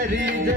परिज